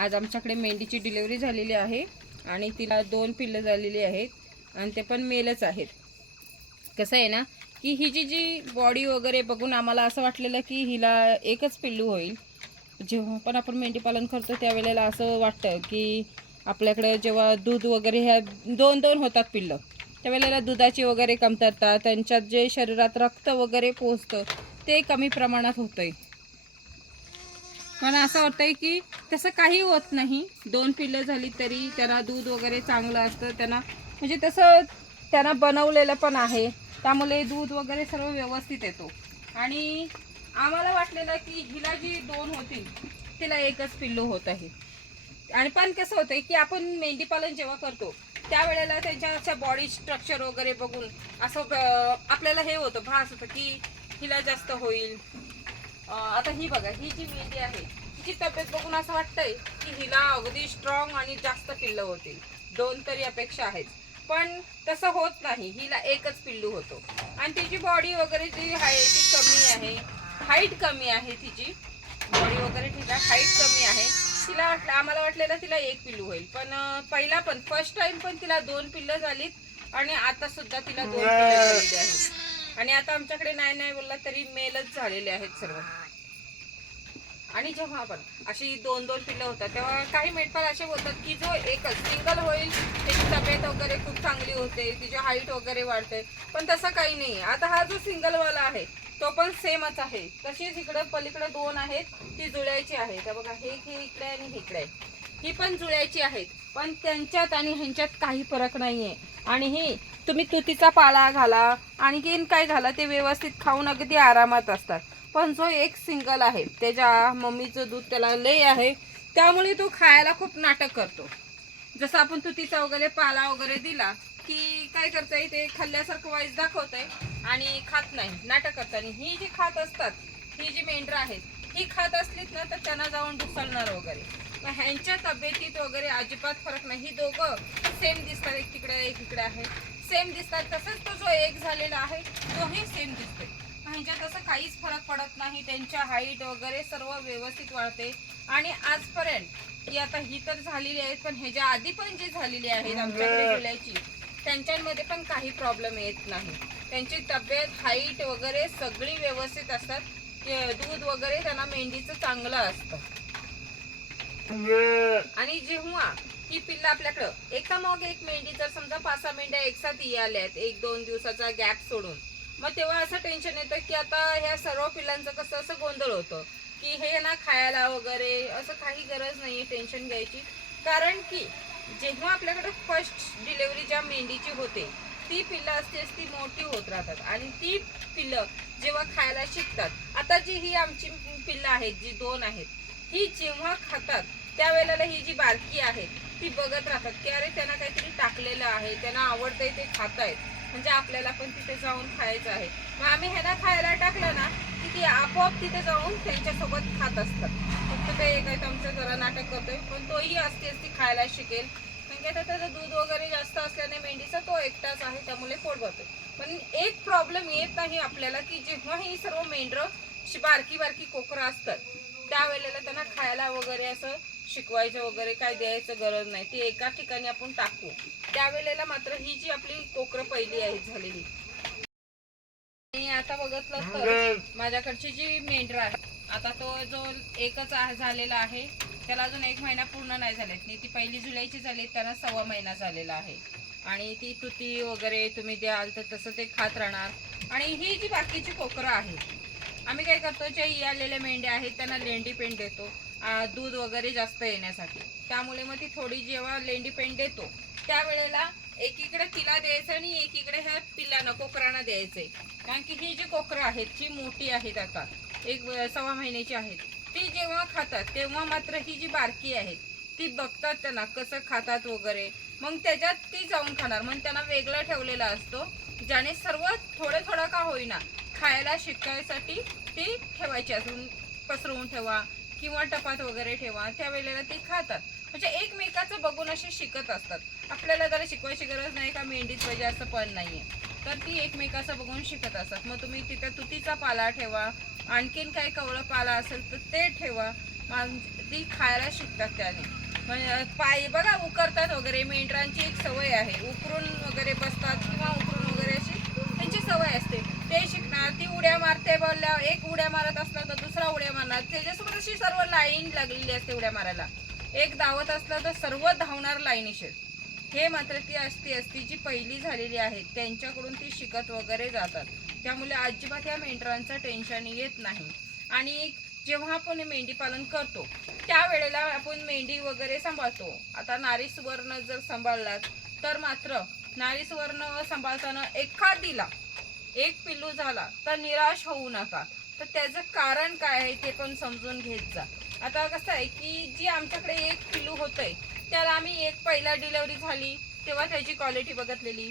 आज आमच्याकडे मेंढीची डिलिव्हरी झालेली आहे आणि तिला दोन पिल्लं झालेली आहेत आणि ते पण मेलच आहेत. कसं आहे ना की ही जी जी बॉडी वगैरे बघून आम्हाला असं वाटलेलं की हिला एकच पिल्लू होईल. जेव्हा पण आपण मेंढीपालन करतो त्यावेळेला असं वाटतं की आपल्याकडे जेव्हा दूध वगैरे ह्या दोन दोन होतात पिल्लं त्यावेळेला दुधाची वगैरे कमतरता त्यांच्यात जे शरीरात रक्त वगैरे पोचतं ते कमी प्रमाणात होतं आहे मला असं वाटतंय की तसं काही होत नाही. दोन पिल्लं झाली तरी त्यांना दूध वगैरे चांगलं असतं त्यांना म्हणजे तसं त्यांना बनवलेलं पण आहे. त्यामुळे दूध वगैरे सर्व व्यवस्थित येतो. आणि आम्हाला वाटलेलं की हिला जी दोन होतील तिला एकच पिल्लू होत आहे. आणि पण कसं होतंय की आपण मेंढीपालन जेव्हा करतो त्यावेळेला त्यांच्या अशा बॉडी स्ट्रक्चर वगैरे बघून असं आपल्याला हे होतं भास होतं की हिला जास्त होईल. आता ही बघा ही जी मेंढी आहे तिची तब्येत बघून असं वाटतंय की हिला अगदी स्ट्रॉंग आणि जास्त पिल्लं होतील. दोन तरी अपेक्षा आहेत. पण तसं होत नाही. हिला एकच पिल्लू होतो. आणि तिची बॉडी वगैरे जी आहे ती कमी आहे. हाईट कमी आहे तिची. बॉडी वगैरे ठीक आहे. हाईट कमी आहे. तिला वाटलं आम्हाला वाटलेलं तिला एक पिल्लू होईल. पण पहिला पण फर्स्ट टाइम पण तिला दोन पिल्लं झालीत आणि आता सुद्धा तिला दोन पिल्लं झालेली आहेत. आणि आता आमच्याकडे नाही नाही बोलला तरी मेलच झालेले आहेत सर्व. आणि जेव्हा आपण अशी दोन दोन पिल्लं होतात तेव्हा काही मेटपाल असे बोलतात की जो एकच सिंगल होईल त्याची तब्येत वगैरे खूप चांगली होते तिची हाईट वगैरे वाढते पण तसं काही नाही. आता हा जो सिंगलवाला आहे तो पण सेमच आहे. तशीच इकडं पलीकडे दोन आहेत ती जुळायची आहे. तर बघा हे हे इकडे आहे आणि इकडे आहे. ही पण जुळायची आहेत पण त्यांच्यात आणि ह्यांच्यात काही फरक नाही आहे आणि ही तुम्ही तुतीचा पाला घाला आणखीन काय घाला ते व्यवस्थित खाऊन अगदी आरामात असतात. पण जो एक सिंगल आहे त्याच्या मम्मीचं दूध त्याला लय आहे त्यामुळे तो खायला खूप नाटक करतो. जसं आपण तुतीचा वगैरे पाला वगैरे दिला की काय करतंय ते खाल्ल्यासारखं वाईस दाखवतंय आणि खात नाही नाटक करतं आणि ही जी खात असतात ही जी मेंढरं आहेत ही खात असलीत ना तर त्यांना जाऊन ढुसळणार वगैरे. मग ह्यांच्या तब्येतीत वगैरे अजिबात फरक नाही. ही दोघं सेम दिसतात एक तिकडे एक इकडे आहे. सेम दिसतात तसंच तो जो एक झालेला आहे तोही सेम दिसतोय. ह्यांच्यात असं काहीच फरक पडत नाही त्यांच्या हाईट वगैरे सर्व व्यवस्थित वाढते. आणि आजपर्यंत ही आता ही तर झालेली आहेत पण ह्याच्या आधी पण जी झालेली आहेत आमच्याकडे जुलैची त्यांच्यामध्ये पण काही प्रॉब्लेम येत नाही. त्यांची तब्येत हाईट वगैरे सगळी व्यवस्थित असतात. दूध वगैरे त्यांना मेंढीचं चांगलं असतं. आणि जेव्हा ही पिल्लं आपल्याकडं एका मग एक मेंढी जर समजा पाच सहा मेंढ्या एकसाथ आल्यात एक दोन दिवसाचा गॅप सोडून मग तेव्हा असं टेन्शन येतं की आता ह्या सर्व पिल्लांचं कसं असं गोंधळ होतं. की हे ना खायला वगैरे असं काही गरज नाही आहे टेन्शन घ्यायची. कारण की जेव्हा आपल्याकडे फर्स्ट डिलेवरी ज्या मेंढीची होते ती पिल्लं असते ती मोठी होत राहतात. आणि ती पिल्लं जेव्हा खायला शिकतात आता जी ही आमची पिल्लं आहेत जी दोन आहेत ही जेव्हा खातात त्यावेळेला ही जी बारकी आहे ती बघत राहतात की अरे त्यांना काहीतरी टाकलेलं आहे त्यांना आवडतंय ते खातायत. म्हणजे आपल्याला पण तिथे जाऊन खायचं आहे. मग आम्ही ह्यांना खायला टाकलं ना की ती आपोआप तिथे जाऊन त्यांच्यासोबत खात असतात. फक्त ते काय आमचं जरा नाटक करतोय पण तोही असते असती खायला शिकेल. कारण की आता त्याचं दूध वगैरे जास्त असल्याने मेंढीचा तो एकटाच आहे त्यामुळे पोट भरतो पण एक प्रॉब्लेम येत नाही आपल्याला की जेव्हा ही सर्व मेंढरं बारकी बारकी कोकरं असतात त्यावेळेला त्यांना खायला वगैरे असं शिकवायचं वगैरे काय द्यायचं गरज नाही. ती एका ठिकाणी आपण टाकू. त्यावेळेला मात्र ही जी आपली कोकरं पहिली आहे झालेली. आणि आता बघितलं तर माझ्याकडची जी मेंढर आहे आता तो जो एकच आहे झालेला आहे त्याला अजून एक महिना पूर्ण नाही झालेत. ती पहिली जुलैची झाली त्याला सव्वा महिना झालेला आहे. आणि ती तुती वगैरे तुम्ही द्याल तर तसं ते खात राहणार. आणि ही जी बाकीची कोकरं आहेत आम्ही काय करतो जे आलेल्या मेंढ्या आहेत त्यांना लेंडी पेंड देतो. दूध वगैरे जास्त येण्यासाठी. त्यामुळे मग ती थोडी जेव्हा लेंडी पेंड देतो त्यावेळेला एकीकडे तिला द्यायचं आणि एकीकडे ह्या पिल्लांना कोकरांना द्यायचंय. कारण की ही जी कोकरं आहेत जी मोठी आहेत आता एक सव्वा महिन्याची आहेत ती जेव्हा खातात तेव्हा मात्र ही जी बारकी आहेत ती बघतात त्यांना कसं खातात वगैरे. मग त्याच्यात ती जाऊन खाणार. मग त्यांना वेगळं ठेवलेला असतो ज्याने सर्व थोडं थोडं का होईना खायला शिकायसाठी ती ठेवायची. असून पसरवून ठेवा किंवा टपात वगैरे ठेवा त्यावेळेला ती खातात. म्हणजे एकमेकाचं बघून असे शिकत असतात. आपल्याला जरा शिकवायची गरज नाही का मेंढीच पाहिजे असं पण नाही तर ती एकमेकाचं बघून शिकत असतात. मग तुम्ही तिथं तुतीचा पाला ठेवा. आणखीन काही कवळं पाला असेल तर ते ठेवा. ती खायला शिकतात त्याने. म्हणजे पाय बघा उकरतात वगैरे. मेंढरांची एक सवय आहे. उकरून वगैरे बसतात किंवा उकरून वगैरे अशी त्यांची सवय असते ते शिकणार ती उड्या मारते बोलल्यावर एक उड्या मारत असला तर दुसरा उड्या मारणार. त्याच्यासोबत अशी सर्व लाईन लागलेली असते उड्या मारायला. एक धावत असला तर सर्व धावणार लाईनीशीर हे मात्र ती असती असती जी पहिली झालेली आहे. त्यांच्याकडून ती शिकत वगैरे जातात. त्यामुळे अजिबात या मेंढरांचं टेन्शन येत नाही. आणि जेव्हा आपण मेंढी पालन करतो त्यावेळेला आपण मेंढी वगैरे सांभाळतो. आता नारी सुवर्ण जर सांभाळलात तर मात्र नारी सुवर्ण सांभाळताना एखादीला एक पिल्लू झाला तर निराश होऊ नका. तर त्याचं कारण काय आहे ते पण समजून घेत जा. आता कसं आहे की जी आमच्याकडे एक पिल्लू होतंय त्याला आम्ही एक पहिला डिलेवरी झाली तेव्हा त्याची क्वालिटी बघितलेली.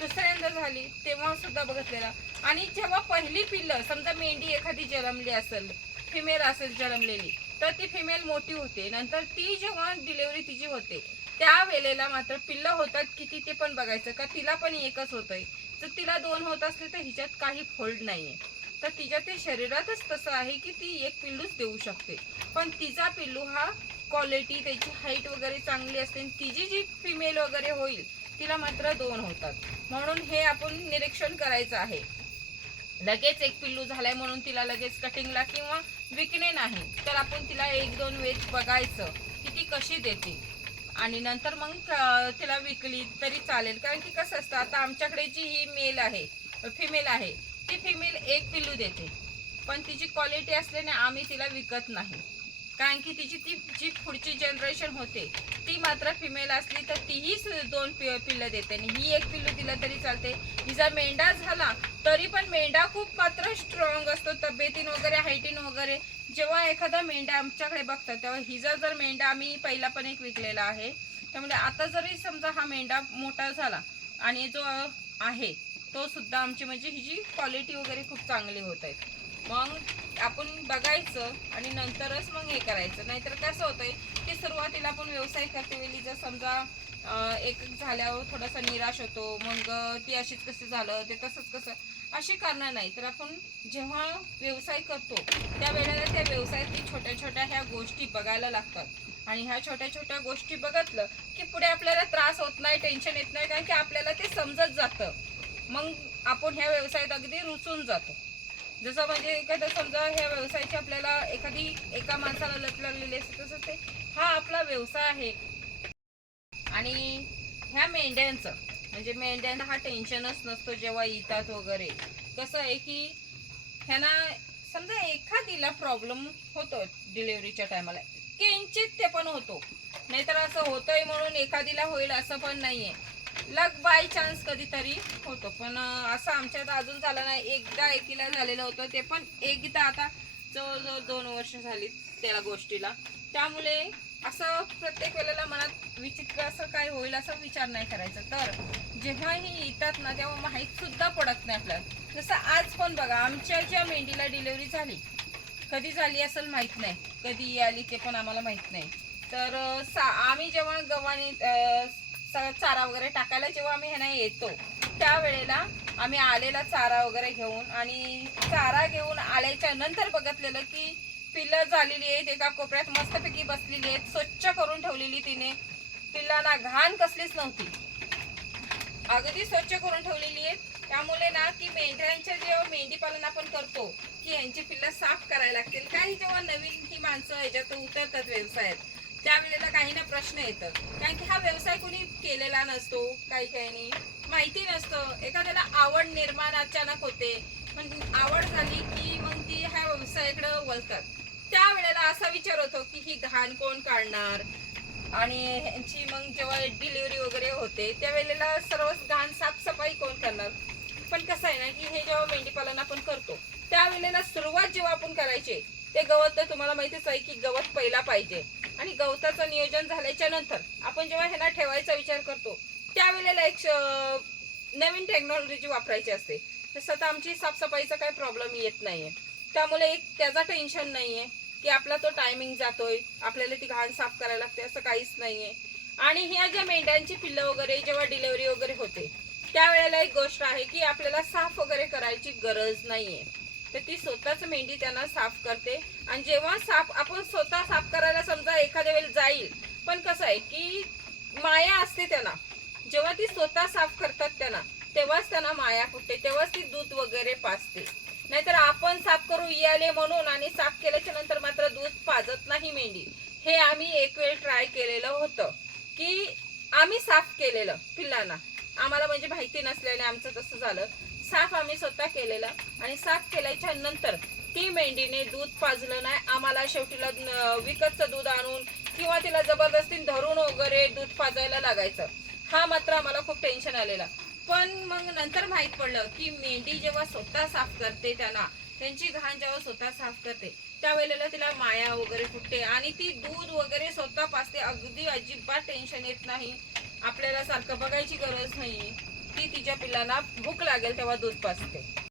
दुसऱ्यांदा झाली तेव्हा सुद्धा बघितलेला. आणि जेव्हा पहिली पिल्लं समजा मेंढी एखादी जन्मली असेल फिमेल असेल जन्मलेली तर ती फिमेल मोठी होते. नंतर ती जेव्हा डिलेवरी तिची होते त्या वेळेला मात्र पिल्लं होतात किती ते पण बघायचं का तिला पण एकच होतंय. जर तिला दोन होत असले तर हिच्यात काही फोल्ड नाहीये. तर तिच्या ते शरीरातच तसं आहे की ती एक पिल्लूच देऊ शकते. पण तिचा पिल्लू हा क्वालिटी त्याची हाईट वगैरे चांगली असते आणि तिची जी फिमेल वगैरे होईल तिला मात्र दोन होतात. म्हणून हे आपण निरीक्षण करायचं आहे. लगेच एक पिल्लू झालाय म्हणून तिला लगेच कटिंगला किंवा विकणे नाही. तर आपण तिला एक दोन वेज बघायचं की ती कशी देते. आणि नंतर मग तिला विकली तरी चालेल. कारण की कसं असतं आता आमच्याकडे जी ही मेल आहे फिमेल आहे ती फिमेल एक पिल्लू देते. पण तिची क्वालिटी असल्याने आम्ही तिला विकत नाही. कारण की तिची ती जी पुढची जनरेशन होते ती मात्र फिमेल असली तर तीही दोन पि पिल्लं देते. आणि ही एक पिल्लू दिलं तरी चालते. तिचा मेंढा झाला तरी पण मेंढा खूप मात्र स्ट्रॉंग असतो. तब्येतीन वगैरे हायटीन वगैरे जेव्हा एखादा मेंढा आमच्याकडे बघतात तेव्हा हिचा जर मेंढा आम्ही पहिला पण एक विकलेला आहे त्यामुळे आता जरी समजा हा मेंढा मोठा झाला आणि जो आहे तो सुद्धा आमची म्हणजे हिची क्वालिटी वगैरे खूप चांगली होत आहे. मग आपण बघायचं आणि नंतरच मग हे करायचं. नाहीतर कसं होतंय की सुरुवातीला आपण व्यवसाय करते वेळी जर समजा एक झाल्यावर थोडासा निराश होतो मग ती अशीच कसं झालं ते तसंच कसं अशी करणार नाही. तर आपण जेव्हा व्यवसाय करतो त्या वेळेला त्या व्यवसायातील छोट्या छोट्या ह्या गोष्टी बघायला लागतात. आणि ह्या छोट्या छोट्या गोष्टी बघितलं की पुढे आपल्याला त्रास होत नाही टेन्शन येत नाही कारण की आपल्याला ते समजत जातं. मग आपण ह्या व्यवसायात अगदी रुचून जातो. जसं म्हणजे एखादं समजा ह्या व्यवसायाची आपल्याला एखादी एका माणसाला लत लागलेली असते तसं ते हा आपला व्यवसाय आहे. आणि ह्या मेंढ्यांचं. म्हणजे मेंढ्यांना हा टेन्शनच नसतो जेव्हा येतात वगैरे. कसं आहे की ह्यांना समजा एखादीला प्रॉब्लेम होतो डिलेवरीच्या टायमाला किंचित ते पण होतो. नाहीतर असं होतंय म्हणून एखादीला होईल असं पण नाही आहे लग बाय चान्स कधीतरी होतो. पण असं आमच्यात अजून झालं नाही. एकदा एकीला झालेलं होतं ते पण एकदा आता जवळजवळ दोन वर्ष झाली त्या गोष्टीला. त्यामुळे असं प्रत्येक वेळेला मनात विचित्र असं काय होईल असा विचार नाही करायचा. तर जेव्हाही येतात ना तेव्हा माहीत सुद्धा पडत नाही आपल्याला. जसं आज पण बघा आमच्या ज्या मेंढीला डिलेवरी झाली कधी झाली असेल माहीत नाही. कधी आली ते पण आम्हाला माहीत नाही. तर सा आम्ही जेव्हा गव्हाणी चारा वगैरे टाकायला जेव्हा आम्ही ह्यांना येतो त्यावेळेला आम्ही आलेला चारा वगैरे घेऊन आणि चारा घेऊन आल्याच्यानंतर बघितलेलं की पिल्लं झालेली आहेत एका कोपऱ्यात मस्तपैकी बसलेली आहेत स्वच्छ करून ठेवलेली तिने. पिल्लांना घाण कसलीच नव्हती. अगदी स्वच्छ करून ठेवलेली आहेत. त्यामुळे ना की मेंढ्यांच्या जेव्हा मेंढी पालन आपण करतो की यांची पिल्लं साफ करायला लागतील. काही जेव्हा नवीन ही माणसं ह्याच्यात उतरतात व्यवसायात त्यावेळेला काही ना प्रश्न येतात. कारण की हा व्यवसाय कुणी केलेला नसतो काही काहीनी माहिती नसतं. एखाद्याला आवड निर्माण अचानक होते पण आवड झाली की मग ती ह्या व्यवसायाकडे वळतात. त्यावेळेला असा विचार होतो की ही घाण कोण काढणार? आणि ह्यांची मग जेव्हा डिलिव्हरी वगैरे होते त्यावेळेला सर्व घाण साफसफाई कोण करणार? पण कसं आहे ना की हे जेव्हा मेंढी पालन आपण करतो त्यावेळेला सुरुवात जेव्हा आपण करायचे ते गवत तर तुम्हाला माहितीच आहे की गवत पहिला पाहिजे. आणि गवताचं नियोजन झाल्याच्यानंतर आपण जेव्हा ह्यांना ठेवायचा विचार करतो त्यावेळेला एक नवीन टेक्नॉलॉजी वापरायची असते तसं तर आमची साफसफाईचा काही प्रॉब्लेम येत नाहीये. त्यामुळे एक त्याचा टेन्शन नाहीये की आपला तो टायमिंग जातोय आपल्याला ती घाण साफ करायला लागते असं काहीच नाहीये. आणि ह्या ज्या मेंढ्यांची पिल्लं वगैरे जेव्हा डिलेवरी वगैरे होते त्यावेळेला एक गोष्ट आहे की आपल्याला साफ वगैरे करायची गरज नाहीये. तर ती स्वतःच मेंढी त्यांना साफ करते. आणि जेव्हा साफ आपण स्वतः साफ करायला समजा एखाद्या वेळेला जाईल पण कसं आहे की माया असते त्यांना. जेव्हा ती स्वतः साफ करतात त्यांना तेव्हाच त्यांना माया फुटते तेव्हाच ती दूध वगैरे पाजते. नाहीतर आपण साफ करू याले म्हणून आणि साफ केल्याच्यानंतर मात्र दूध पाजत नाही मेंढी. हे आम्ही एक वेळ ट्राय केलेलं होतं. की आम्ही साफ केलेलं पिल्लांना. आम्हाला म्हणजे माहिती नसल्याने आमचं तसं झालं. साफ आम्ही स्वतः केलेलं आणि साफ केल्याच्यानंतर ती मेंढीने दूध पाजलं नाही. आम्हाला शेवटीला विकतचं दूध आणून किंवा तिला जबरदस्तीन धरून वगैरे दूध पाजायला लागायचं. हा मात्र आम्हाला खूप टेन्शन आलेला. पण मग नंतर माहीत पडलं की मेंढी जेव्हा स्वतः साफ करते त्यांना त्यांची घाण जेव्हा स्वतः साफ करते त्यावेळेला तिला माया वगैरे फुटते आणि ती दूध वगैरे स्वतः पाचते अगदी अजिबात टेन्शन येत नाही. आपल्याला सारखं बघायची गरज नाही. ती तिच्या पिल्लांना भूक लागेल तेव्हा दूध पाचते